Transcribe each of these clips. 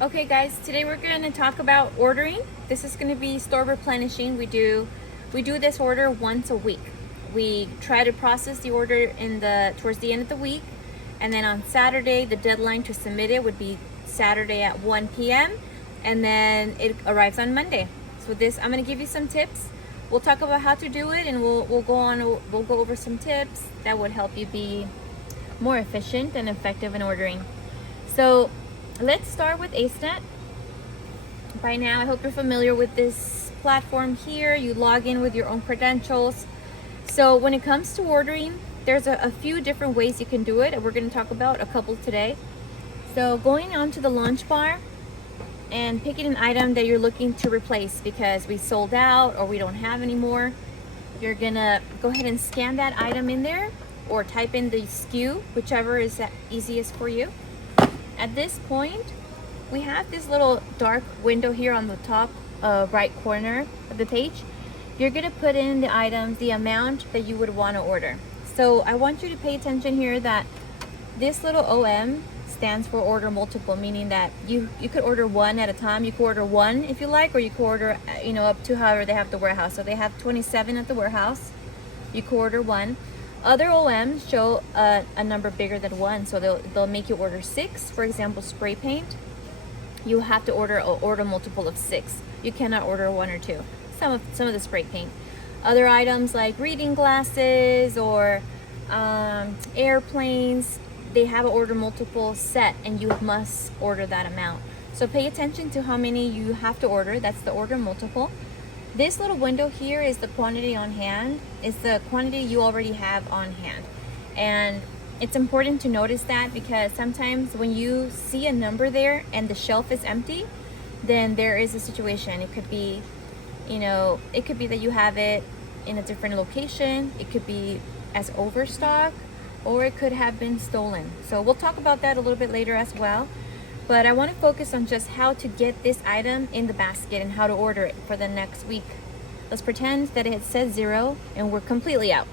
Okay guys, today we're going to talk about ordering. This is going to be store replenishing. We do this order once a week. We try to process the order towards the end of the week, and then on Saturday the deadline to submit it would be Saturday at 1 p.m. and then it arrives on Monday. So I'm going to give you some tips. We'll talk about how to do it, and we'll go over some tips that would help you be more efficient and effective in ordering. So let's start with AceNet. By now, I hope you're familiar with this platform here. You log in with your own credentials. So when it comes to ordering, there's a few different ways you can do it. We're going to talk about a couple today. So going onto the launch bar and picking an item that you're looking to replace because we sold out or we don't have anymore. You're gonna go ahead and scan that item in there or type in the SKU, whichever is easiest for you. At this point, we have this little dark window here on the top right corner of the page. You're gonna put in the items, the amount that you would want to order. So I want you to pay attention here that this little OM stands for order multiple, meaning that you could order one at a time. You could order one if you like, or you could order up to however they have the warehouse. So they have 27 at the warehouse. You could order one. Other OMs show a number bigger than one, so they'll make you order 6. For example, spray paint, you have to order multiple of 6. You cannot order 1 or 2. Some of the spray paint. Other items like reading glasses or airplanes, they have an order multiple set, and you must order that amount. So pay attention to how many you have to order. That's the order multiple. This little window here is the quantity on hand. It's the quantity you already have on hand. And it's important to notice that because sometimes when you see a number there and the shelf is empty, then there is a situation. It could be, that you have it in a different location. It could be as overstock, or it could have been stolen. So we'll talk about that a little bit later as well. But I want to focus on just how to get this item in the basket and how to order it for the next week. Let's pretend that it says 0 and we're completely out.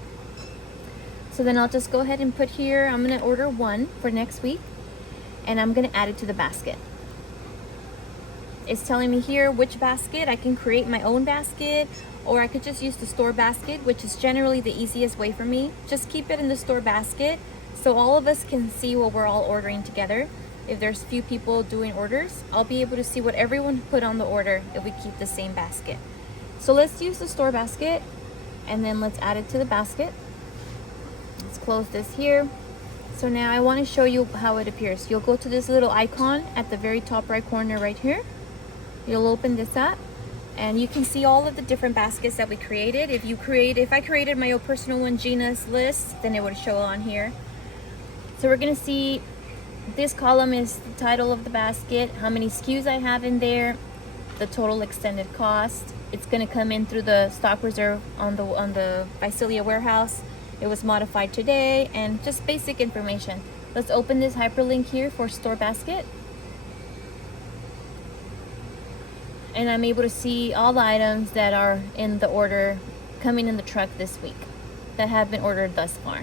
So then I'll just go ahead and put here, I'm going to order 1 for next week, and I'm going to add it to the basket. It's telling me here which basket. I can create my own basket, or I could just use the store basket, which is generally the easiest way for me. Just keep it in the store basket so all of us can see what we're all ordering together. If there's few people doing orders, I'll be able to see what everyone put on the order if we keep the same basket. So let's use the store basket, and then let's add it to the basket. Let's close this here. So now I want to show you how it appears. You'll go to this little icon at the very top right corner right here. You'll open this up, and you can see all of the different baskets that we created. If I created my own personal one, Gina's list, then it would show on here. So we're gonna see this column is the title of the basket, how many SKUs I have in there, the total extended cost. It's gonna come in through the stock reserve on the Visalia warehouse. It was modified today, and just basic information. Let's open this hyperlink here for store basket. And I'm able to see all the items that are in the order coming in the truck this week that have been ordered thus far.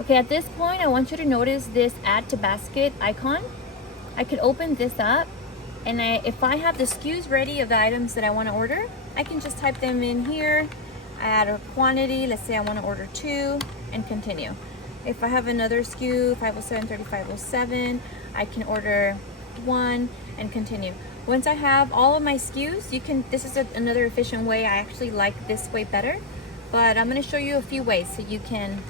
Okay, at this point, I want you to notice this add to basket icon. I could open this up, and if I have the SKUs ready of the items that I want to order, I can just type them in here. I add a quantity. Let's say I want to order 2 and continue. If I have another SKU, 507, 3507, I can order 1 and continue. Once I have all of my SKUs, this is another efficient way. I actually like this way better, but I'm going to show you a few ways so you can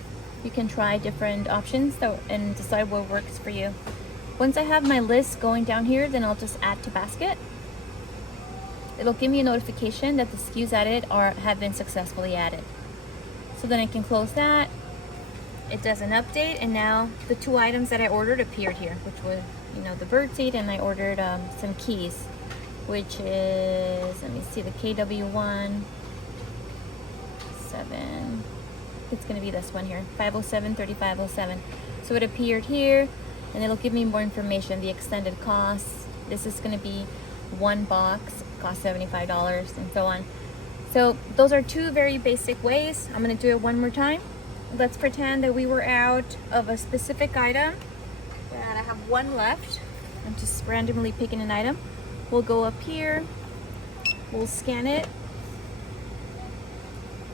try different options and decide what works for you. Once I have my list going down here, then I'll just add to basket. It'll give me a notification that the SKUs added have been successfully added. So then I can close that. It does an update, and now the 2 items that I ordered appeared here, which was the bird seat, and I ordered some keys, which is, let me see, the KW1 7. It's going to be this one here, 507 3507. So it appeared here, and it'll give me more information, the extended costs. This is going to be 1 box, cost $75, and so on. So those are 2 very basic ways. I'm going to do it one more time. Let's pretend that we were out of a specific item, that I have 1 left. I'm just randomly picking an item. We'll go up here, we'll scan it.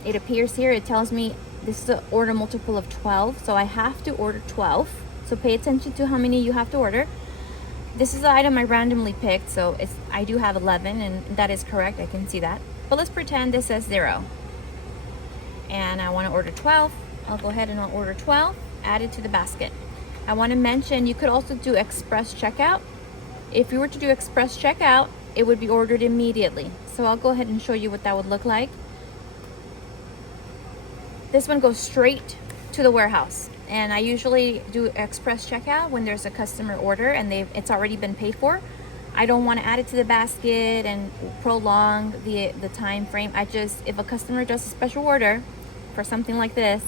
It appears here, it tells me this is an order multiple of 12, so I have to order 12. So pay attention to how many you have to order. This is the item I randomly picked, so I do have 11, and that is correct, I can see that. But let's pretend this says 0. And I want to order 12. I'll go ahead and I'll order 12, add it to the basket. I want to mention you could also do express checkout. If you were to do express checkout, it would be ordered immediately. So I'll go ahead and show you what that would look like. This one goes straight to the warehouse. And I usually do express checkout when there's a customer order and it's already been paid for. I don't want to add it to the basket and prolong the time frame. If a customer does a special order for something like this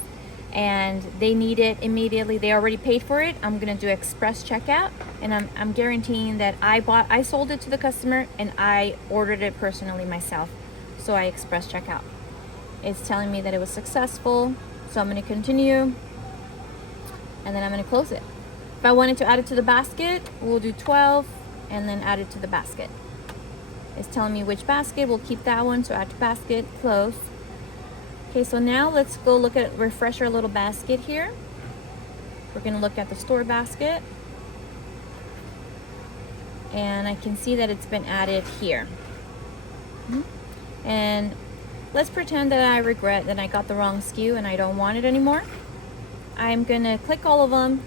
and they need it immediately, they already paid for it, I'm gonna do express checkout, and I'm guaranteeing that I sold it to the customer and I ordered it personally myself. So I express checkout. It's telling me that it was successful, so I'm gonna continue, and then I'm gonna close it. If I wanted to add it to the basket, we'll do 12 and then add it to the basket. It's telling me which basket, we'll keep that one, so add to basket, close. Okay, so now let's go refresh our little basket here. We're gonna look at the store basket. And I can see that it's been added here. And let's pretend that I regret that I got the wrong SKU and I don't want it anymore. I'm gonna click all of them.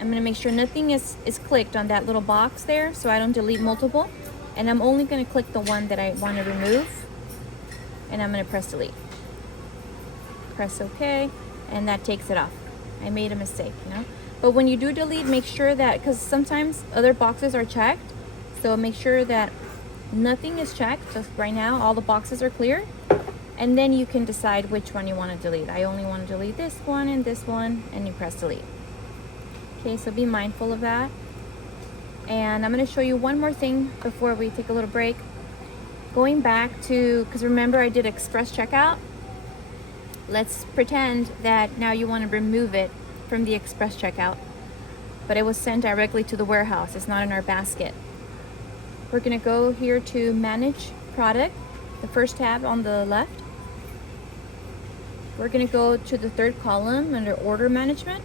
I'm gonna make sure nothing is clicked on that little box there so I don't delete multiple. And I'm only gonna click the one that I wanna remove. And I'm gonna press delete. Press OK, and that takes it off. I made a mistake, you know. But when you do delete, make sure that, because sometimes other boxes are checked, so make sure that nothing is checked. Just right now, all the boxes are clear, and then you can decide which one you want to delete. I only want to delete this one, and you press delete. Okay, so be mindful of that. And I'm going to show you one more thing before we take a little break. Going back to, because remember I did express checkout. Let's pretend that now you want to remove it from the express checkout, but it was sent directly to the warehouse. It's not in our basket. We're going to go here to manage product, the first tab on the left. We're going to go to the third column under order management,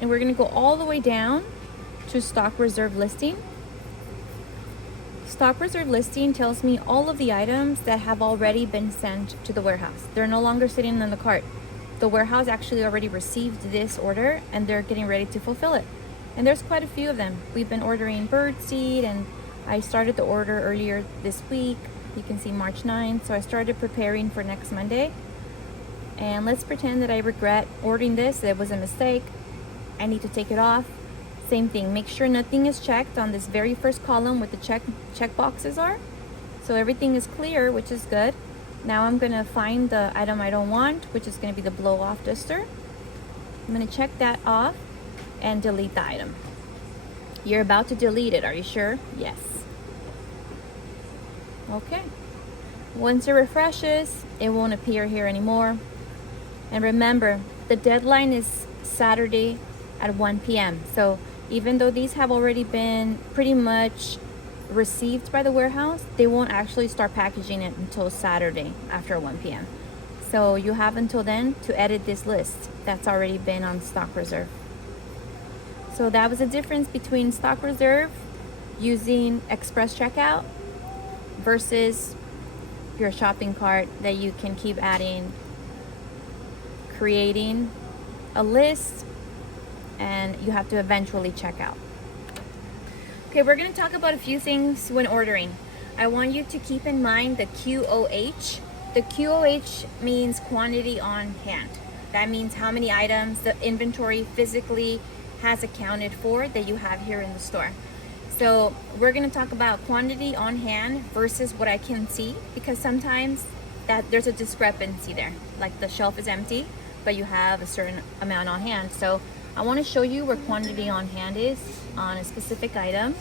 and we're going to go all the way down to stock reserve listing. Stock reserve listing tells me all of the items that have already been sent to the warehouse. They're no longer sitting in the cart. The warehouse actually already received this order and they're getting ready to fulfill it. And there's quite a few of them. We've been ordering birdseed, and I started the order earlier this week. You can see March 9th. So I started preparing for next Monday. And let's pretend that I regret ordering this. It was a mistake. I need to take it off. Same thing, make sure nothing is checked on this very first column with the check boxes are. So everything is clear, which is good. Now I'm gonna find the item I don't want, which is gonna be the blow off duster. I'm gonna check that off and delete the item. You're about to delete it, are you sure? Yes. Okay. Once it refreshes, it won't appear here anymore. And remember, the deadline is Saturday at 1 p.m. So even though these have already been pretty much received by the warehouse, they won't actually start packaging it until Saturday after 1 p.m. So you have until then to edit this list that's already been on stock reserve. So that was the difference between stock reserve using express checkout versus your shopping cart that you can keep adding, creating a list, and you have to eventually check out. Okay, we're going to talk about a few things when ordering. I want you to keep in mind the QOH. The QOH means quantity on hand. That means how many items the inventory physically has accounted for that you have here in the store. So we're going to talk about quantity on hand versus what I can see, because sometimes that there's a discrepancy there. Like the shelf is empty, but you have a certain amount on hand. So I want to show you where quantity on hand is on a specific item.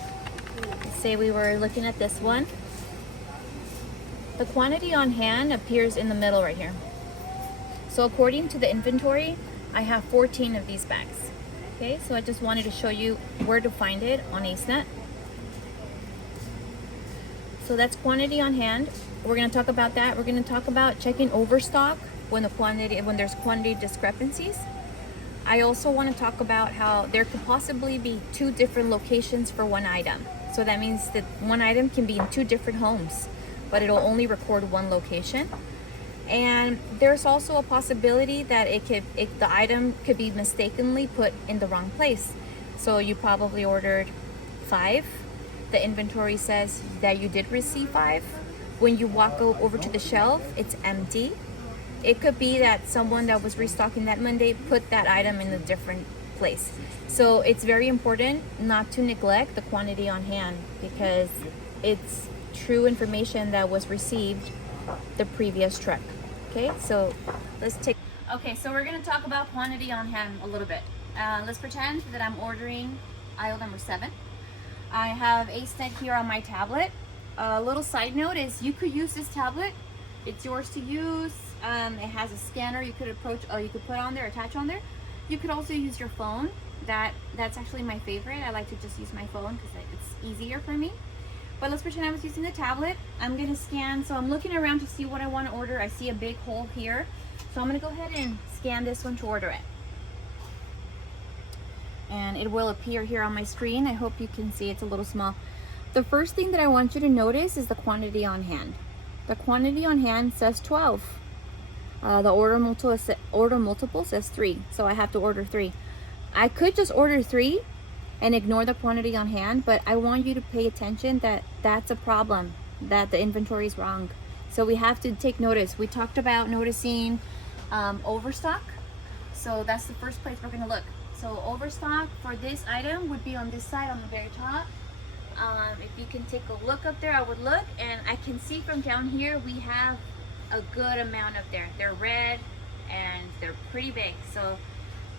Let's say we were looking at this one. The quantity on hand appears in the middle right here. So according to the inventory, I have 14 of these bags. Okay, so I just wanted to show you where to find it on AceNet. So that's quantity on hand. We're going to talk about that. We're going to talk about checking overstock when there's quantity discrepancies. I also want to talk about how there could possibly be 2 different locations for one item. So that means that one item can be in 2 different homes, but it'll only record 1 location. And there's also a possibility that the item could be mistakenly put in the wrong place. So you probably ordered 5. The inventory says that you did receive 5. When you walk over to the shelf, it's empty. It could be that someone that was restocking that Monday put that item in a different place. So it's very important not to neglect the quantity on hand, because it's true information that was received the previous truck. Okay, so okay, so we're gonna talk about quantity on hand a little bit. Let's pretend that I'm ordering aisle number 7. I have AceNet here on my tablet. A little side note is you could use this tablet. It's yours to use. It has a scanner you could put on there, attach on there. You could also use your phone. That's actually my favorite. I like to just use my phone because it's easier for me. But let's pretend I was using the tablet. I'm gonna scan, so I'm looking around to see what I want to order. I see a big hole here. So I'm gonna go ahead and scan this one to order it. And it will appear here on my screen. I hope you can see it's a little small. The first thing that I want you to notice is the quantity on hand. The quantity on hand says 12. The order multiple says 3, so I have to order 3. I could just order 3 and ignore the quantity on hand, but I want you to pay attention that that's a problem, that the inventory is wrong. So we have to take notice. We talked about noticing overstock, so that's the first place we're going to look. So overstock for this item would be on this side on the very top. If you can take a look up there, I would look, and I can see from down here we have a good amount up there. They're red and they're pretty big, so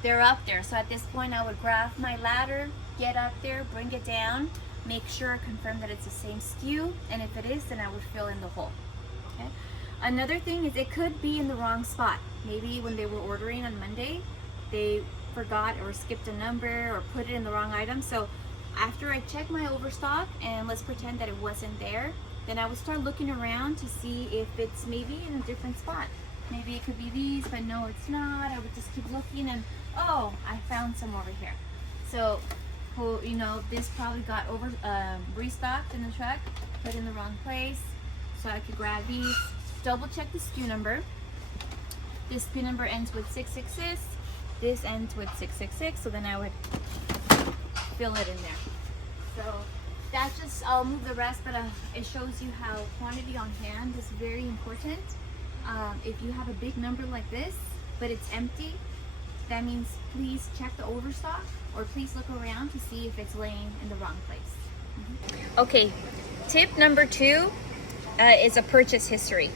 they're up there. So at this point I would grab my ladder, get up there, bring it down, make sure, confirm that it's the same SKU, and if it is, then I would fill in the hole. Okay. Another thing is it could be in the wrong spot. Maybe when they were ordering on Monday, they forgot or skipped a number or put it in the wrong item. So after I check my overstock, and let's pretend that it wasn't there, then I would start looking around to see if it's maybe in a different spot. Maybe it could be these, but no, it's not. I would just keep looking, and oh, I found some over here. So, you know, this probably got restocked in the truck, put in the wrong place. So I could grab these, double check the SKU number. This SKU number ends with 666. This ends with 666. So then I would fill it in there. So that's just, I'll move the rest, but it shows you how quantity on hand is very important. If you have a big number like this, but it's empty, that means please check the overstock, or please look around to see if it's laying in the wrong place. Okay, tip number 2 is a purchase history.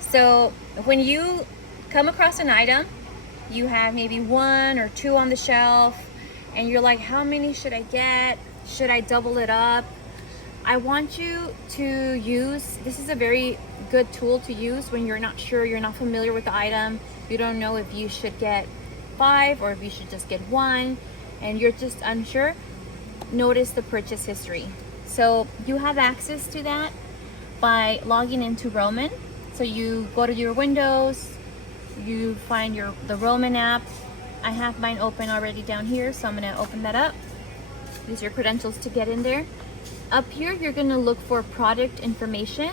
So when you come across an item, you have maybe 1 or 2 on the shelf, and you're like, how many should I get? Should I double it up? I want you to use, this is a very good tool to use when you're not sure, you're not familiar with the item, you don't know if you should get 5 or if you should just get 1, and you're just unsure. Notice the purchase history. So you have access to that by logging into Roman. So you go to your Windows, you find the Roman app. I have mine open already down here, so I'm gonna open that up. Use your credentials to get in there. Up here, you're gonna look for product information.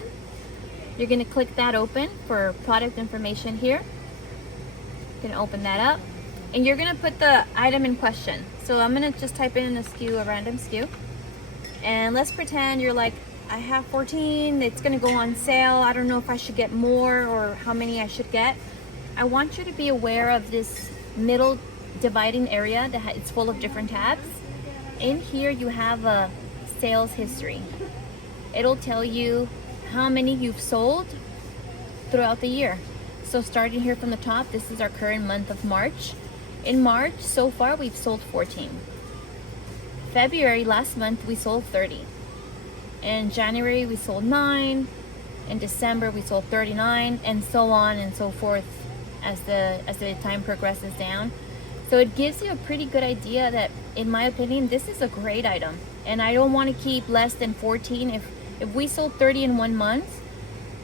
You're gonna click that open for product information here. You're gonna open that up, and you're gonna put the item in question. So I'm gonna just type in a SKU, a random SKU. And let's pretend you're like, I have 14, it's gonna go on sale. I don't know if I should get more or how many I should get. I want you to be aware of this middle dividing area that it's full of different tabs. In here you have a sales history. It'll tell you how many you've sold throughout the year. So starting here from the top, this is our current month of March. In March, so far, we've sold 14. February, last month, we sold 30. In January, we sold 9. In December, we sold 39, and so on and so forth as the time progresses down. So it gives you a pretty good idea that, in my opinion, this is a great item. And I don't want to keep less than 14. If we sold 30 in 1 month,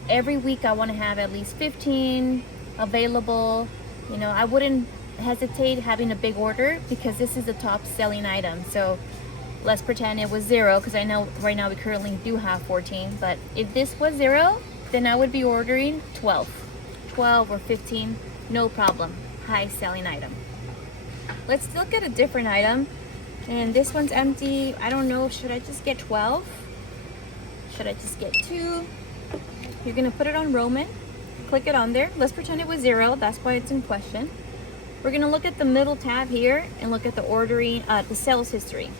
every week I want to have at least 15 available. You know, I wouldn't hesitate having a big order because this is a top selling item. So let's pretend it was 0, because I know right now we currently do have 14. But if this was 0, then I would be ordering 12 or 15, no problem. High selling item. Let's look at a different item. And this one's empty. I don't know, should I just get 12? Should I just get 2? You're gonna put it on Roman, click it on there. Let's pretend it was 0, that's why it's in question. We're gonna look at the middle tab here and look at the ordering, the sales history.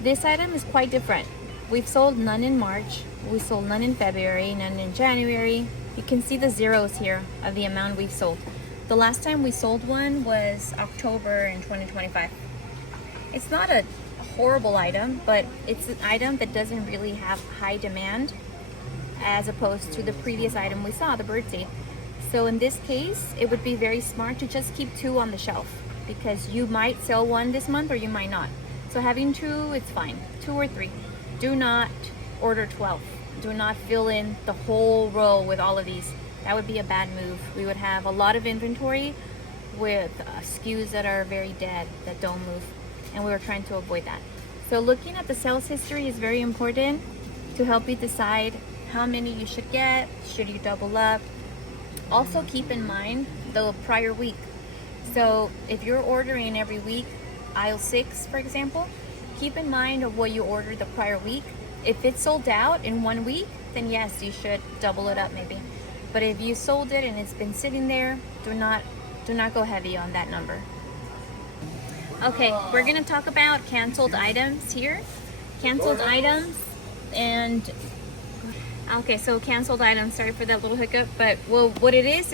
This item is quite different. We've sold none in March, we sold none in February, none in January. You can see the zeros here of the amount we've sold. The last time we sold one was October in 2025. It's not a horrible item, but it's an item that doesn't really have high demand as opposed to the previous item we saw, the birdseed. So in this case, it would be very smart to just keep 2 on the shelf because you might sell 1 this month or you might not. So having 2, it's fine, 2 or 3. Do not order 12. Do not fill in the whole row with all of these. That would be a bad move. We would have a lot of inventory with SKUs that are very dead, that don't move. And we were trying to avoid that. So looking at the sales history is very important to help you decide how many you should get. Should you double up? Also keep in mind the prior week. So if you're ordering every week, aisle 6 for example, keep in mind of what you ordered the prior week. If it's sold out in 1 week, then yes, you should double it up maybe. But if you sold it and it's been sitting there, do not go heavy on that number. Okay, we're gonna talk about canceled items here. Canceled items and okay, so canceled items, sorry for that little hiccup, but well, what it is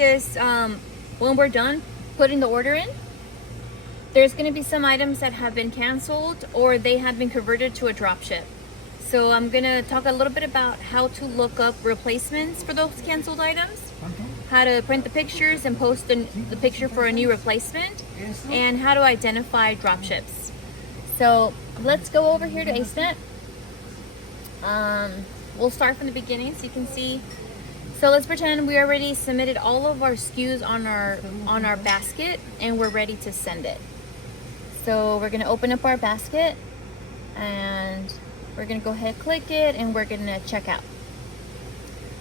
when we're done putting the order in, there's gonna be some items that have been canceled or they have been converted to a drop ship. So I'm gonna talk a little bit about how to look up replacements for those canceled items, how to print the pictures and post the picture for a new replacement, and how to identify drop ships. So let's go over here to AceNet. We'll start from the beginning so you can see. So let's pretend we already submitted all of our SKUs on our basket and we're ready to send it. So we're gonna open up our basket and we're gonna go ahead, click it, and we're gonna check out.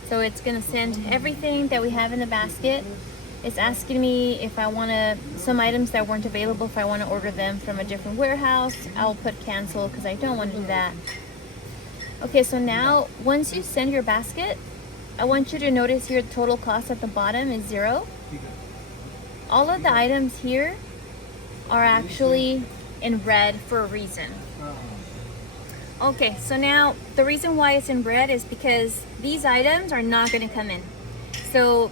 So it's gonna send everything that we have in the basket. It's asking me if I wanna, some items that weren't available, if I wanna order them from a different warehouse. I'll put cancel because I don't wanna do that. Okay, so now once you send your basket, I want you to notice here the total cost at the bottom is 0. All of the items here are actually in red for a reason. Okay, so now the reason why it's in red is because these items are not going to come in. So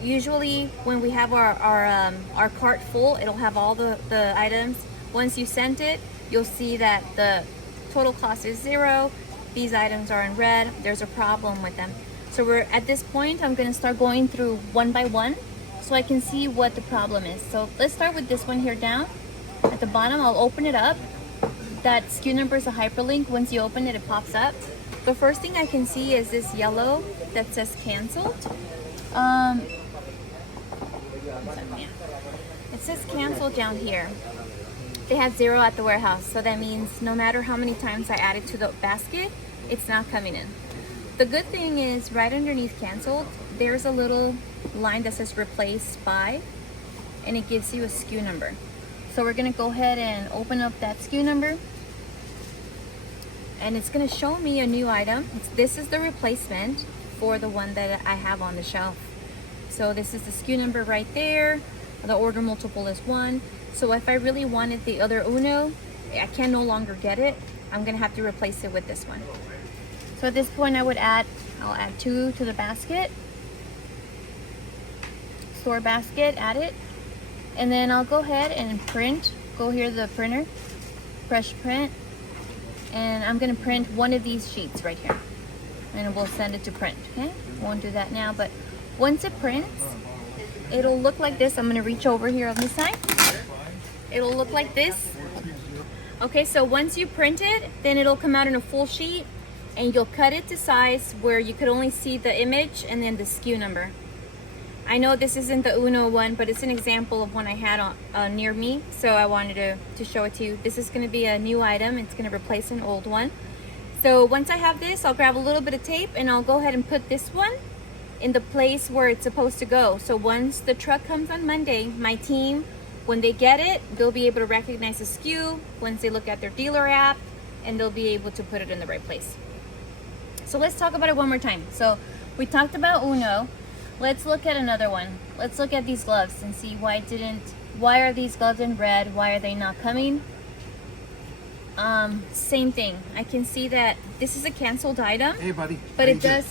usually when we have our cart full, it'll have all the items. Once you send it, you'll see that the total cost is 0. These items are in red. There's a problem with them. So we're at this point, I'm going to start going through one by one so I can see what the problem is. So let's start with this one here down. At the bottom, I'll open it up. That SKU number is a hyperlink. Once you open it, it pops up. The first thing I can see is this yellow that says canceled. It says canceled down here. They had 0 at the warehouse, so that means no matter how many times I add it to the basket, it's not coming in. The good thing is right underneath canceled, there's a little line that says replaced by, and it gives you a SKU number. So we're gonna go ahead and open up that SKU number, and it's gonna show me a new item. This is the replacement for the one that I have on the shelf. So this is the SKU number right there. The order multiple is 1. So if I really wanted the other Uno, I can no longer get it. I'm gonna have to replace it with this one. So at this point I'll add 2 to the basket. Store basket, add it. And then I'll go ahead and print. Go here to the printer, press print. And I'm gonna print one of these sheets right here. And we'll send it to print, okay? Won't do that now, but once it prints, It'll look like this. I'm gonna reach over here on this side. It'll look like this. Okay, so once you print it, then it'll come out in a full sheet, and you'll cut it to size where you could only see the image and then the SKU number. I know this isn't the Uno one, but it's an example of one I had on, near me, so I wanted to show it to you. This is going to be a new item. It's going to replace an old one. So once I have this, I'll grab a little bit of tape and I'll go ahead and put this one in the place where it's supposed to go. So once the truck comes on Monday, my team, when they get it, they'll be able to recognize the SKU once they look at their dealer app, and they'll be able to put it in the right place. So let's talk about it one more time. So we talked about Uno. Let's look at another one. Let's look at these gloves and see why are these gloves in red? Why are they not coming? Same thing. I can see that this is a canceled item. Hey, buddy. But it does